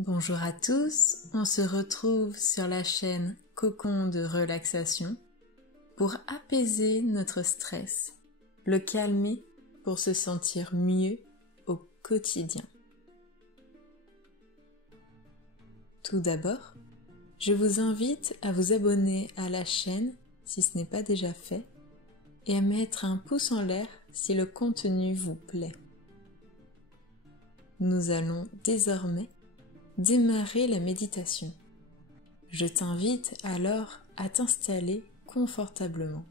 Bonjour à tous, on se retrouve sur la chaîne Cocon de relaxation pour apaiser notre stress, le calmer pour se sentir mieux au quotidien. Tout d'abord, je vous invite à vous abonner à la chaîne si ce n'est pas déjà fait et à mettre un pouce en l'air si le contenu vous plaît. Nous allons désormais démarrer la méditation. Je t'invite alors à t'installer confortablement.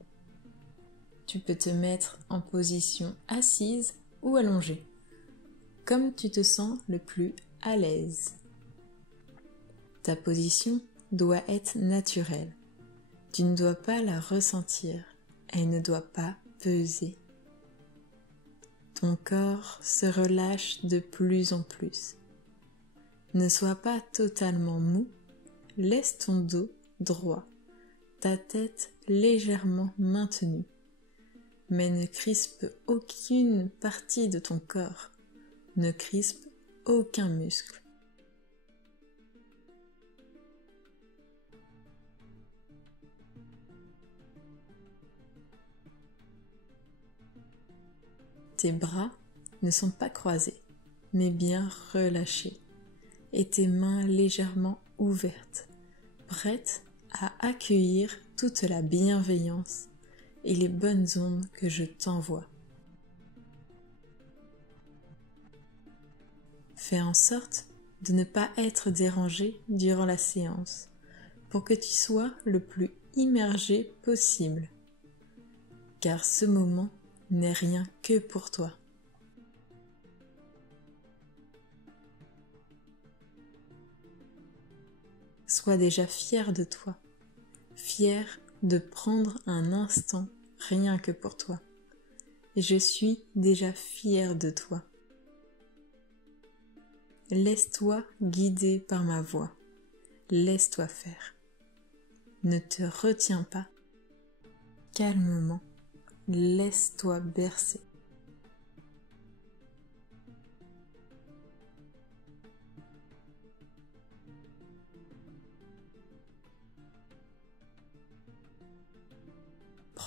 Tu peux te mettre en position assise ou allongée, comme tu te sens le plus à l'aise. Ta position doit être naturelle. Tu ne dois pas la ressentir, elle ne doit pas peser. Ton corps se relâche de plus en plus. Ne sois pas totalement mou, laisse ton dos droit, ta tête légèrement maintenue, mais ne crispe aucune partie de ton corps, ne crispe aucun muscle. Tes bras ne sont pas croisés, mais bien relâchés. Et tes mains légèrement ouvertes, prêtes à accueillir toute la bienveillance et les bonnes ondes que je t'envoie. Fais en sorte de ne pas être dérangé durant la séance pour que tu sois le plus immergé possible, car ce moment n'est rien que pour toi. Sois déjà fier de toi, fier de prendre un instant rien que pour toi. Et je suis déjà fier de toi. Laisse-toi guider par ma voix. Laisse-toi faire. Ne te retiens pas. Calmement, laisse-toi bercer.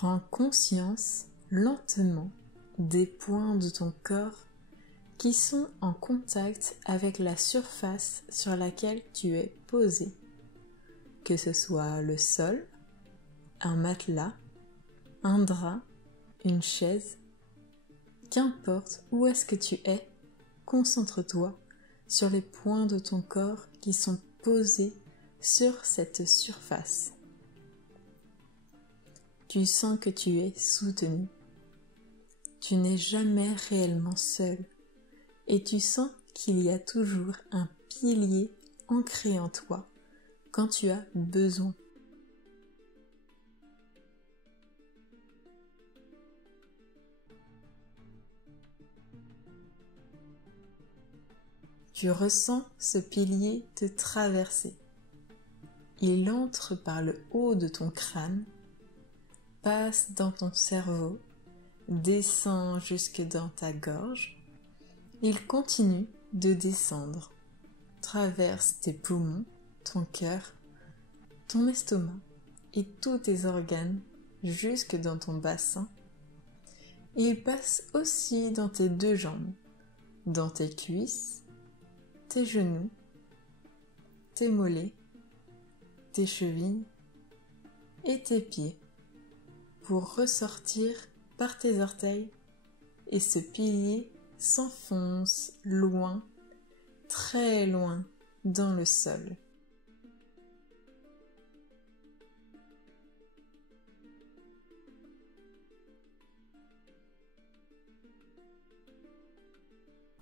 Prends conscience lentement des points de ton corps qui sont en contact avec la surface sur laquelle tu es posé, que ce soit le sol, un matelas, un drap, une chaise, qu'importe où est-ce que tu es, concentre-toi sur les points de ton corps qui sont posés sur cette surface. Tu sens que tu es soutenu. Tu n'es jamais réellement seul et tu sens qu'il y a toujours un pilier ancré en toi quand tu as besoin. Tu ressens ce pilier te traverser. Il entre par le haut de ton crâne, passe dans ton cerveau, descend jusque dans ta gorge. Il continue de descendre, traverse tes poumons, ton cœur, ton estomac et tous tes organes jusque dans ton bassin. Et il passe aussi dans tes deux jambes, dans tes cuisses, tes genoux, tes mollets, tes chevilles et tes pieds pour ressortir par tes orteils, et ce pilier s'enfonce loin, très loin dans le sol.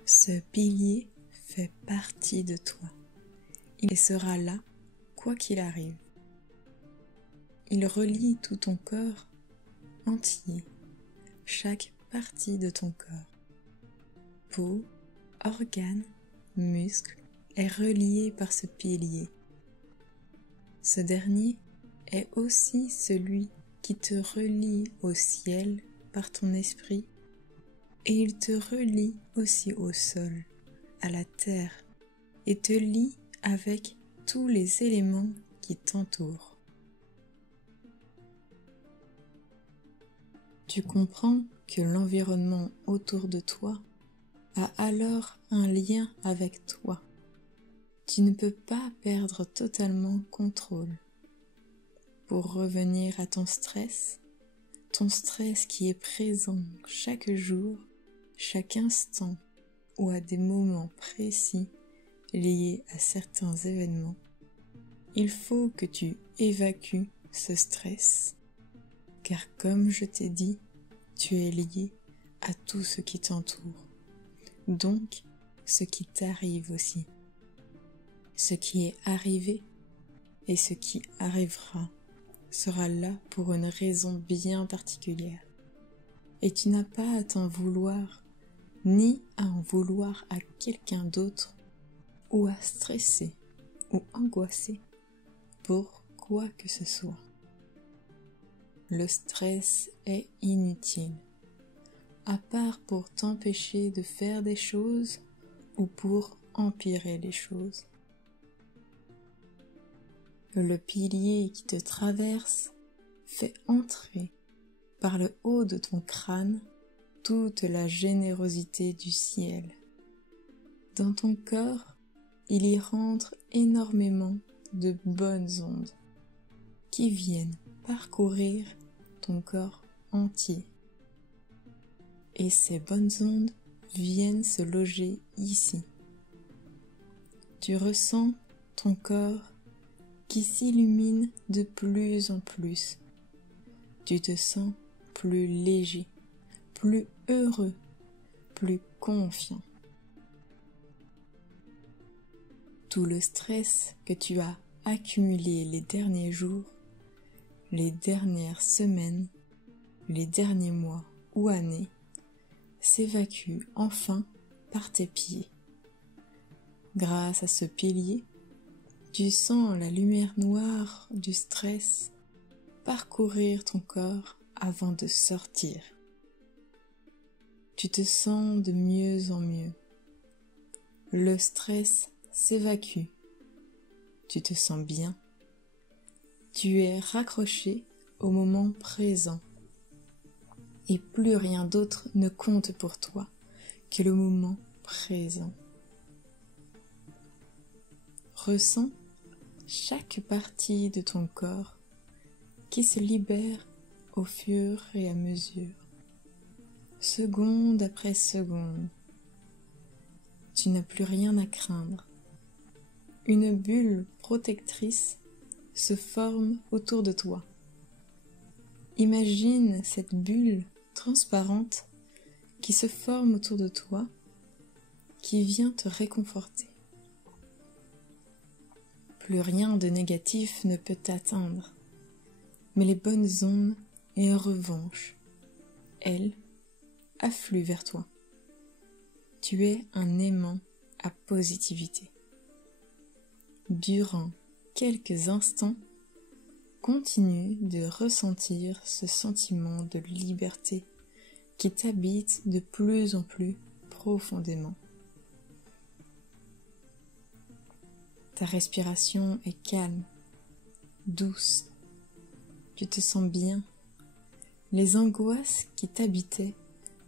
Ce pilier fait partie de toi. Il sera là, quoi qu'il arrive. Il relie tout ton corps entier, chaque partie de ton corps. Peau, organes, muscles est relié par ce pilier. Ce dernier est aussi celui qui te relie au ciel par ton esprit et il te relie aussi au sol, à la terre et te lie avec tous les éléments qui t'entourent. Tu comprends que l'environnement autour de toi a alors un lien avec toi. Tu ne peux pas perdre totalement contrôle. Pour revenir à ton stress qui est présent chaque jour, chaque instant ou à des moments précis liés à certains événements, il faut que tu évacues ce stress, car comme je t'ai dit, tu es lié à tout ce qui t'entoure, donc ce qui t'arrive aussi. Ce qui est arrivé et ce qui arrivera sera là pour une raison bien particulière. Et tu n'as pas à t'en vouloir, ni à en vouloir à quelqu'un d'autre, ou à stresser ou angoisser pour quoi que ce soit. Le stress est inutile, à part pour t'empêcher de faire des choses ou pour empirer les choses. Le pilier qui te traverse fait entrer par le haut de ton crâne toute la générosité du ciel. Dans ton corps, il y rentre énormément de bonnes ondes qui viennent parcourir ton corps entier. Et ces bonnes ondes viennent se loger ici. Tu ressens ton corps qui s'illumine de plus en plus. Tu te sens plus léger, plus heureux, plus confiant. Tout le stress que tu as accumulé les derniers jours, les dernières semaines, les derniers mois ou années s'évacue enfin par tes pieds. Grâce à ce pilier, tu sens la lumière noire du stress parcourir ton corps avant de sortir. Tu te sens de mieux en mieux. Le stress s'évacue. Tu te sens bien. Tu es raccroché au moment présent. Et plus rien d'autre ne compte pour toi que le moment présent. Ressens chaque partie de ton corps qui se libère au fur et à mesure, seconde après seconde. Tu n'as plus rien à craindre. Une bulle protectrice se forme autour de toi. Imagine cette bulle transparente qui se forme autour de toi, qui vient te réconforter. Plus rien de négatif ne peut t'atteindre, mais les bonnes ondes, en revanche, elles, affluent vers toi. Tu es un aimant à positivité. Durant quelques instants, continue de ressentir ce sentiment de liberté qui t'habite de plus en plus profondément. Ta respiration est calme, douce. Tu te sens bien. Les angoisses qui t'habitaient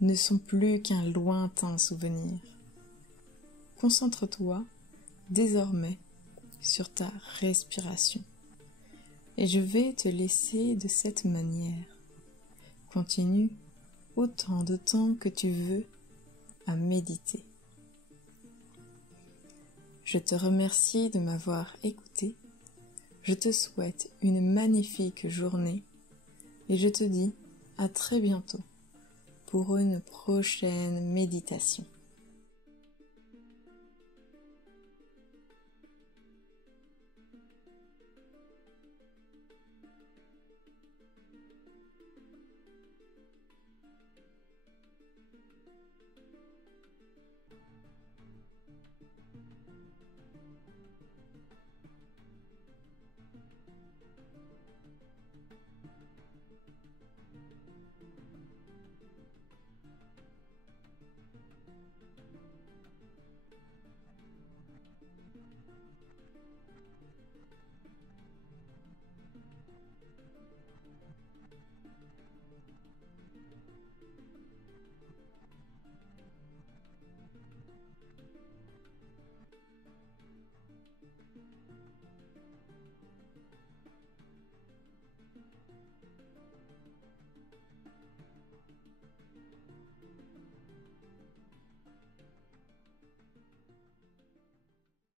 ne sont plus qu'un lointain souvenir. Concentre-toi désormais sur ta respiration. Et je vais te laisser de cette manière. Continue autant de temps que tu veux à méditer. Je te remercie de m'avoir écouté. Je te souhaite une magnifique journée et je te dis à très bientôt pour une prochaine méditation.